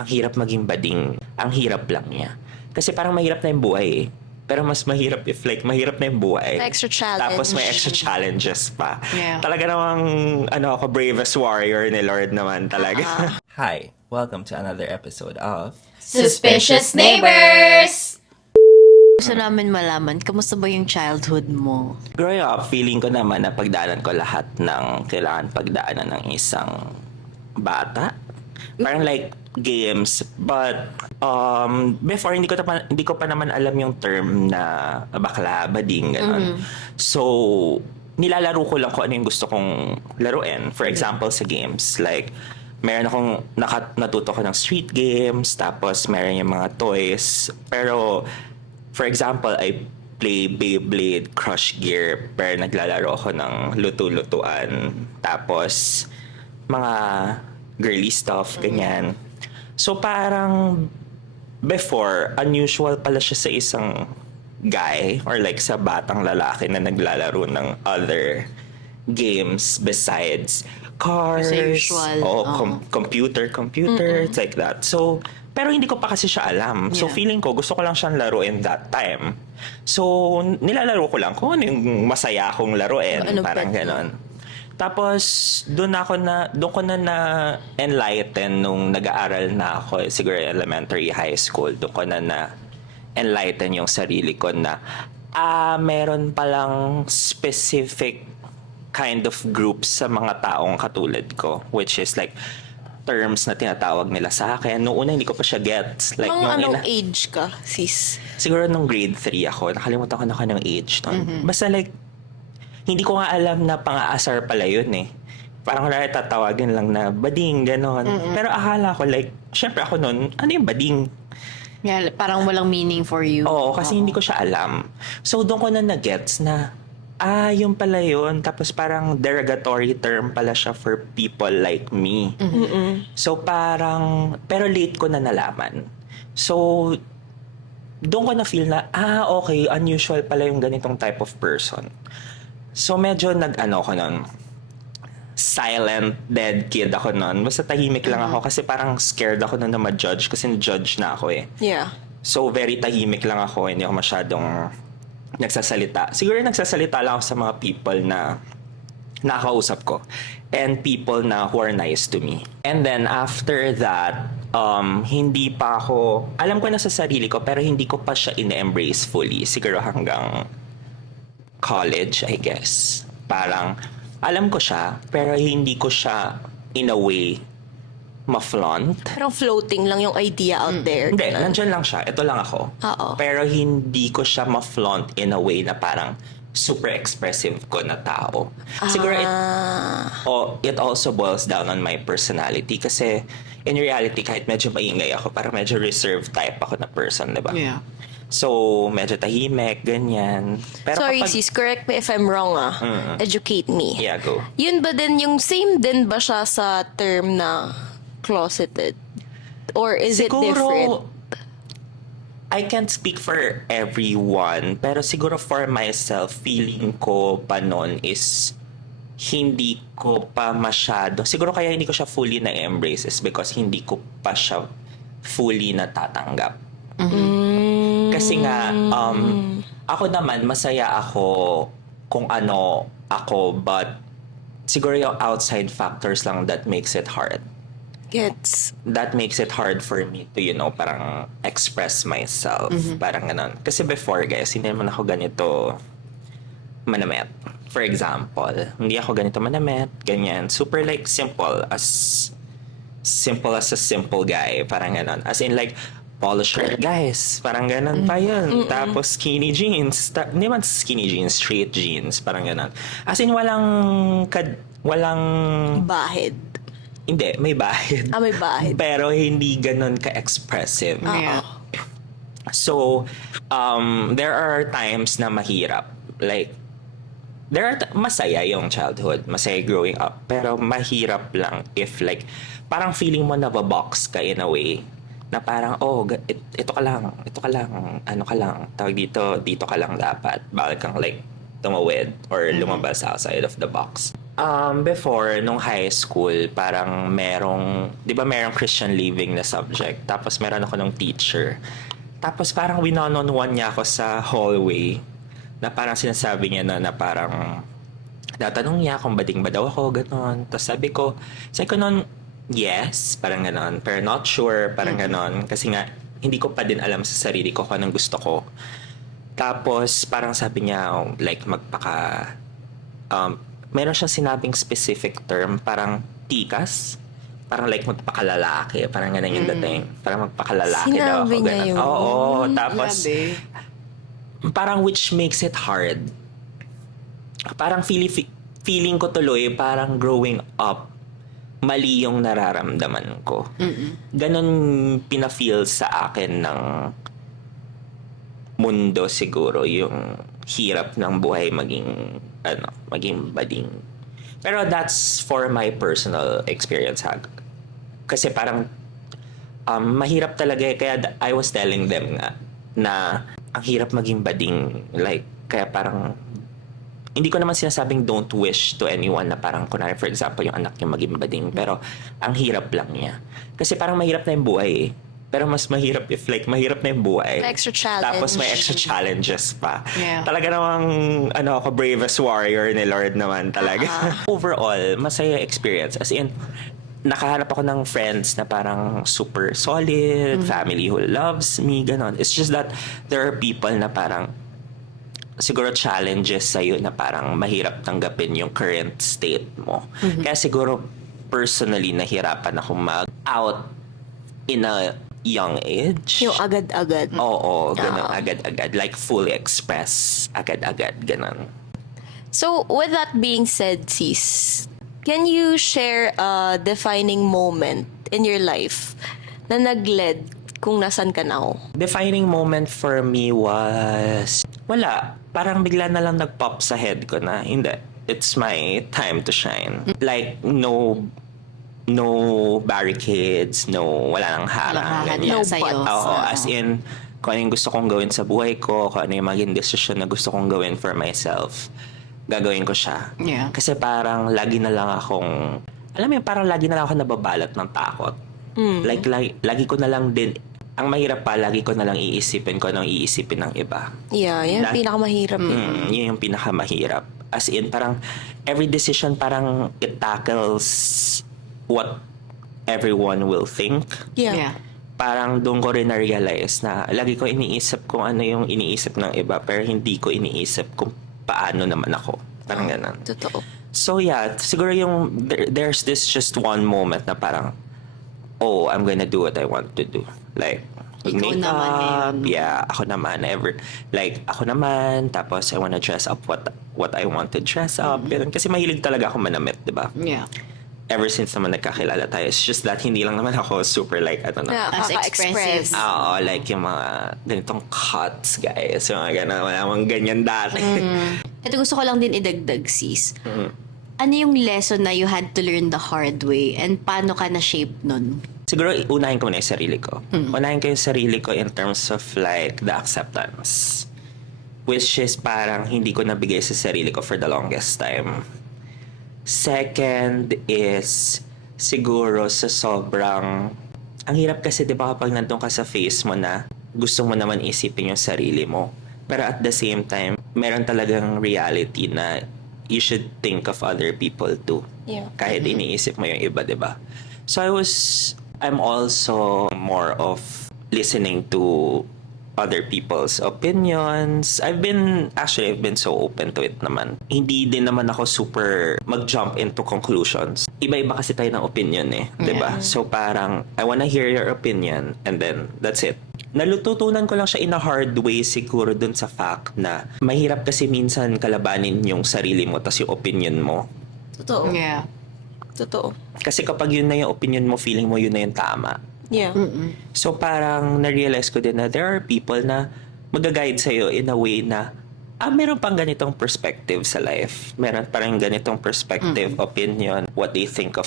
ang hirap maging bading. Ang hirap lang niya. Kasi parang mahirap na yung buhay eh. Pero mas mahirap if like mahirap na yung buhay. Extra challenge. Tapos may extra challenges pa. Yeah. Talaga namang ako bravest warrior ni Lord naman talaga. Hi, welcome to another episode of Suspicious Neighbors! Gusto namin malaman, kamusta ba yung childhood mo? Growing up, feeling ko naman na pagdaanan ko lahat ng kailangan pagdaanan ng isang bata. Parang like games, but before hindi ko pa naman alam yung term na bakla, bading, gano'n. So nilalaro ko lang kung ano yung gusto kong laruin. For example, sa games, like meron akong natuto ko ng street games, tapos meron yung mga toys. Pero for example, I play Beyblade, Crush Gear, pero naglalaro ako ng luto-lutuan. Tapos mga girly stuff, ganyan. So parang before, unusual pala siya sa isang guy or like sa batang lalaki na naglalaro ng other games besides cars, usual. computer, it's like that. So, pero hindi ko pa kasi siya alam. So, Yeah. feeling ko, gusto ko lang siyang laruin that time. So, nilalaro ko lang kung ano yung masaya akong laruin. Ano parang pet mo? ganon. Tapos, doon ko na enlighten nung nag-aaral na ako, siguro elementary, high school. Doon ko na enlighten yung sarili ko na, meron palang specific kind of groups sa mga taong katulad ko. Which is like, terms na tinatawag nila sa akin. Noong una, hindi ko pa siya gets. Like, Anong age ka, sis? siguro nung grade 3 ako, nakalimutan ko na ako ng age nun. Basta like, hindi ko nga alam na pang-aasar pala yun eh. Parang wala tatawagin lang na bading, gano'n. Pero akala ko like, syempre ako nun, ano yung bading? Yeah, parang walang meaning for you. Oo, kasi hindi ko siya alam. So doon ko na nag-gets na, yun pala yun. Tapos parang derogatory term pala siya for people like me. So parang, pero late ko na nalaman. So, doon ko na feel na, okay, unusual pala yung ganitong type of person. So medyo ko nun, silent, dead kid ako nun. Basta tahimik lang ako kasi parang scared ako nun na ma-judge kasi na-judge na ako eh. Yeah. So very tahimik lang ako, hindi ako masyadong nagsasalita. Siguro nagsasalita lang ako sa mga people na nakakausap ko and people na who are nice to me. And then after that, hindi pa ako, alam ko na sa sarili ko pero hindi ko pa siya in-embrace fully. Siguro hanggang college, I guess. Parang alam ko siya pero hindi ko siya in a way ma-flaunt. Parang floating lang yung idea out there. Hindi, nandyan lang siya. Ito lang ako. Oo. Pero hindi ko siya ma-flaunt in a way na parang super expressive ko na tao. Siguro it also boils down on my personality kasi in reality kahit medyo maingay ako, parang medyo reserved type ako na person, diba? Yeah. So, medyo tahimik, ganyan. Pero Sorry kapag, sis, correct me if I'm wrong Educate me. yeah, go. Yun ba din, yung same din ba siya sa term na closeted? Or is it different? I can't speak for everyone, pero siguro for myself, feeling ko pa nun is hindi ko pa masyado, siguro kaya hindi ko siya fully na-embrace is because hindi ko pa siya fully natatanggap. Kasi nga, ako naman, masaya ako kung ano ako, but siguro yung outside factors lang that makes it hard. Gets. That makes it hard for me to, parang express myself. Parang ganun. Kasi before, guys, hindi naman ako ganito manamet. For example, hindi ako ganito manamet, ganyan. Super like simple as a simple guy. Parang ganun. As in like, polo shirt, guys. Parang ganun pa yun. Tapos skinny jeans. Hindi man skinny jeans, straight jeans. Parang ganun. As in, walang Bahid. hindi, may bahid. May bahid. Pero hindi ganun ka-expressive. Yeah. So, there are times na mahirap. Like, masaya yung childhood, masaya growing up. Pero mahirap lang if like, parang feeling mo nababox ka in a way. Na parang, ito ka lang, ano ka lang, tawag dito ka lang dapat. Bawal kang like, tumawid or lumabas outside of the box. Before, nung high school, parang di ba merong Christian living na subject? Tapos meron ako ng teacher. Tapos parang one-on-one niya ako sa hallway na parang sinasabi niya na parang natanong niya kung bading ba daw ako, gano'n. Tapos sabi ko noon, yes, parang gano'n. Pero not sure, parang gano'n. Kasi nga, hindi ko pa din alam sa sarili ko kung anong gusto ko. Tapos parang sabi niya, like meron siyang sinabing specific term, parang tikas. Parang like magpakalalaki. Parang ganun yung dating. Parang magpakalalaki daw ako. Sinabi niya Ganun. yun? Oo. Tapos, Grabe. parang which makes it hard. Parang feeling ko tuloy, parang growing up, mali yung nararamdaman ko. Ganon pina-feel sa akin ng mundo siguro, yung hirap ng buhay maging bading. Pero that's for my personal experience, ha. Kasi parang mahirap talaga kaya I was telling them nga na ang hirap maging bading, like kaya parang hindi ko naman sinasabing don't wish to anyone na parang kunwari for example yung anak niya maging bading, pero ang hirap lang niya kasi parang mahirap na yung buhay eh. Pero mas mahirap if like mahirap na yung buhay. Extra challenge. Tapos may extra challenges pa. Yeah. Talaga namang ako bravest warrior ni Lord naman talaga. Overall, masaya experience. As in, nakahanap ako ng friends na parang super solid, family who loves me, ganon. It's just that there are people na parang siguro challenges sa'yo na parang mahirap tanggapin yung current state mo. Kaya siguro personally nahirapan ako mag-out in a young age. Yung agad-agad. Oo, ganun, agad-agad. Like fully express, agad-agad, ganun. So, with that being said, sis, can you share a defining moment in your life na nag-led kung nasan ka now? Defining moment for me was, wala. Parang bigla na lang nag-pop sa head ko na, hindi, it's my time to shine. Like, no barricades, wala nang harang. Walang ganyan. hahadlang sa'yo. Oo, as in, kung ano yung gusto kong gawin sa buhay ko, kung ano yung maging desisyon na gusto kong gawin for myself, gagawin ko siya. Yeah. Kasi parang lagi na lang akong, alam mo yun, parang lagi na lang ako nababalat ng takot. Like, lagi ko na lang din, ang mahirap pa, lagi ko na lang iisipin ko anong iisipin ng iba. Yeah, yan That- yung pinakamahirap. Yun yung pinakamahirap. As in, parang every decision parang it tackles what everyone will think. Yeah. Parang doon ko rin na-realize na lagi ko iniisip kung ano yung iniisip ng iba pero hindi ko iniisip kung paano naman ako. Parang ganun. Totoo. So yeah, siguro yung there's this just one moment na parang I'm gonna do what I want to do. Like Ikaw makeup, naman yeah, ako naman ako naman, tapos I wanna dress up what I want to dress up. Ganun. Kasi mahilig talaga ako manamit, di ba? Yeah. Ever since naman nagkakilala tayo, it's just that hindi lang naman ako super like As Nakaka-express. expressive. like yung mga ganitong cuts, guys. Yung mga ganun, wala mang ganyan dati. Ito gusto ko lang din idagdag, sis. Ano yung lesson na you had to learn the hard way and paano ka na-shape nun? Siguro, unahin ko muna yung sarili ko. Unahin ko yung sarili ko in terms of like the acceptance. Which is parang hindi ko nabigay sa sarili ko for the longest time. Second is siguro sa sobrang... Ang hirap kasi, di ba, kapag nandun ka sa face mo na gusto mo naman isipin yung sarili mo. Pero at the same time, meron talagang reality na you should think of other people too. Yeah. Kahit iniisip mo yung iba, di ba? So I'm also more of listening to other people's opinions. I've been so open to it naman. Hindi din naman ako super mag-jump into conclusions. Iba-iba kasi tayo ng opinion eh, 'di ba? So parang I wanna hear your opinion and then that's it. Nalututunan ko lang siya in a hard way siguro dun sa fact na mahirap kasi minsan kalabanin yung sarili mo tas yung opinion mo. Totoo. Yeah. Totoo. Kasi kapag yun na yung opinion mo, feeling mo yun na yung tama. Yeah. So parang na-realize ko din na there are people na mag-guide sa'yo in a way na meron pang ganitong perspective sa life. Meron parang ganitong perspective, opinion, what they think of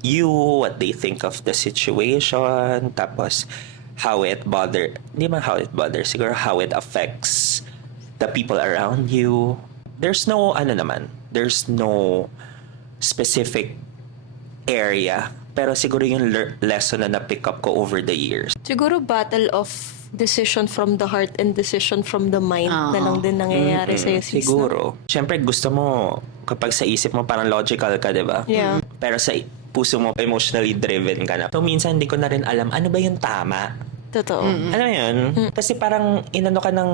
you, what they think of the situation, tapos siguro how it affects the people around you. There's no specific area. Pero siguro yung lesson na na-pick up ko over the years. Siguro battle of decision from the heart and decision from the mind na lang din nangyayari sa'yo, sis. Siguro. Siyempre, gusto mo, kapag sa isip mo parang logical ka, di ba? Yeah. Pero sa puso mo, emotionally driven ka na. So, minsan, hindi ko na rin alam, ano ba yung tama? Totoo. Ano yun? Kasi parang inano ka ng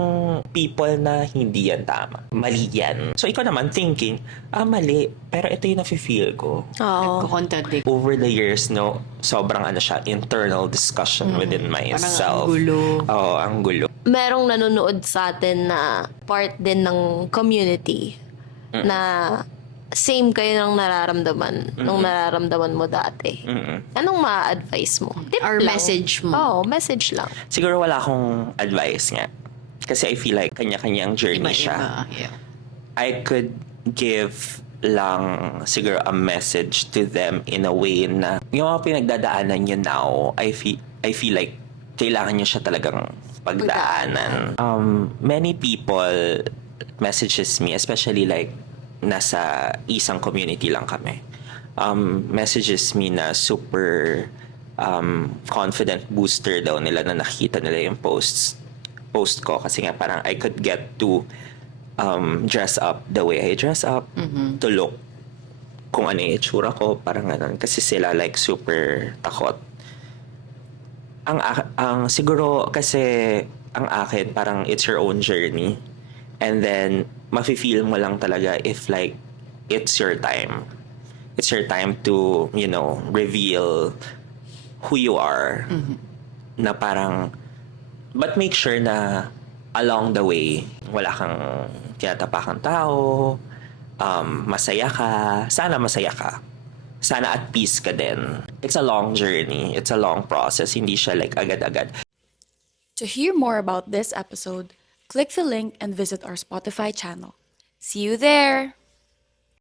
people na hindi yan tama. Mali yan. So, ikaw naman thinking, mali. Pero ito yung nafe-feel ko. Oo. Nagko-contradict. Over the years, no, sobrang ano siya, internal discussion within myself. ang gulo. Oo, ang gulo. Merong nanonood sa atin na part din ng community na same kayo ng nararamdaman nung nararamdaman mo dati. Anong ma-advise mo? Tip Or lang. message mo? Oo, message lang. Siguro wala akong advice nga. Kasi I feel like kanya-kanyang journey siya. Yeah. I could give lang siguro a message to them in a way na yung mga pinagdadaanan nyo now, I feel like kailangan nyo siya talagang pagdaanan. Many people messages me, especially like nasa isang community lang kami. Messages me na super confident booster daw nila na nakita nila yung post ko kasi nga parang I could get to dress up the way I dress up, to look kung ano yung itsura ko, parang ganun. Kasi sila like super takot. Ang siguro kasi ang akin parang it's your own journey. And then mafe-feel mo lang talaga if like it's your time. It's your time to, you know, reveal who you are. Na parang but make sure na along the way wala kang tinatapakang tao, masaya ka, sana masaya ka. Sana at peace ka din. It's a long journey. It's a long process. Hindi siya like agad-agad. To hear more about this episode, click the link and visit our Spotify channel. See you there!